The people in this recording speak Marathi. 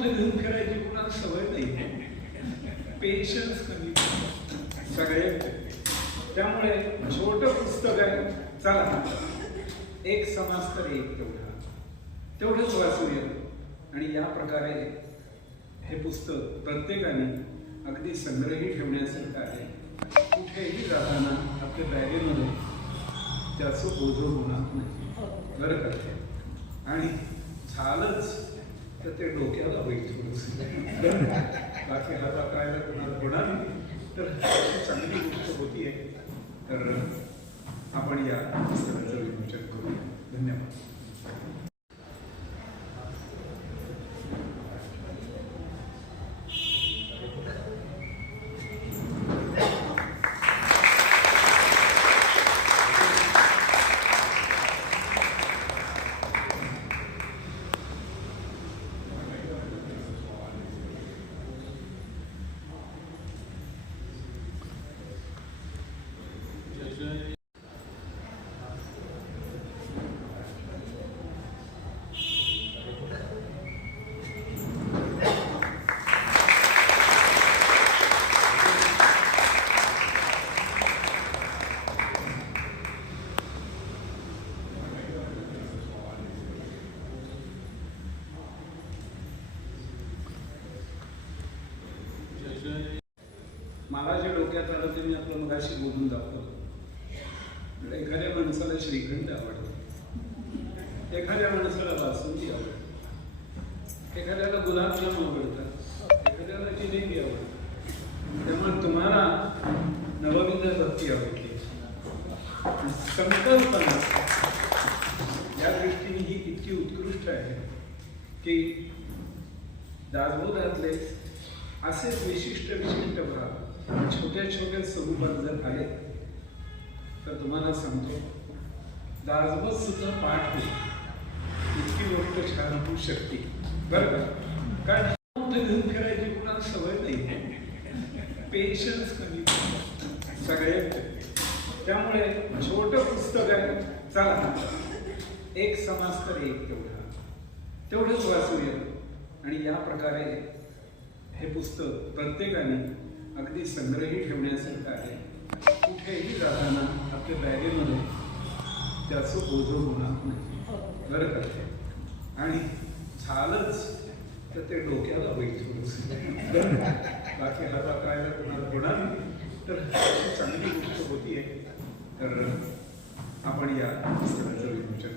मोठं घेऊन फिरायची कुणाला सवय नाही, पेशन्स कमी सगळे. त्यामुळे छोटं पुस्तक आहे, चला एक समास तर एक तेवढंच वाचूया. आणि या प्रकारे हे पुस्तक प्रत्येकाने अगदी संग्रही ठेवण्यासारखं आहे. कुठेही जाताना आपल्या बॅगेमध्ये त्याचं ओझं होणार नाही बरं का. आणि झालंच तर ते डोक्याला होईल थोडंस, बाकी हा वाकायला कोणाला होणार नाही. तर चांगली गोष्ट होती आहे. तर आपण या पुस्तकाचं विमोचन करूया. धन्यवाद. मला जे डोक्यात आलं ते मी आपलं मगाशी बोलून दाखवलं. एखाद्या माणसाला श्रीखंड आवडतं, एखाद्या माणसाला बासुंदी आवडते, एखाद्याला गुलाबजाम आवडतात, एखाद्याला जिलेबी आवडते. त्यामुळे तुम्हाला नवविध भक्ती आवडली, संकल्पना या दृष्टीने ही इतकी उत्कृष्ट आहे की दासबोधातले असेच विशिष्ट भाग छोट्या छोट्या स्वरूपात जर आले तर तुम्हाला सांगतो दासबोध सुद्धा पाठ होईल, इतकी गोष्ट छान होऊ शकते बरं का. कारण मोठं घेऊन फिरायची कुणाला सवय नाही, पेशन्स कमी सगळे. त्यामुळे छोटं पुस्तक आहे, चला एक समास तर एक तेवढंच वाचूया. आणि या प्रकारे हे पुस्तक प्रत्येकाने अगदी संग्रही ठेवण्यासारखं आहे. कुठेही जाताना आपल्या बॅगेमध्ये त्याचं ओझं होणार नाही बरं का. आणि झालंच तर ते डोक्याला होईल थोडंस, बाकी हा वाकायला कोणाला होणार नाही. तर चांगली गोष्ट होती आहे. तर आपण या पुस्तकाचं विमोचन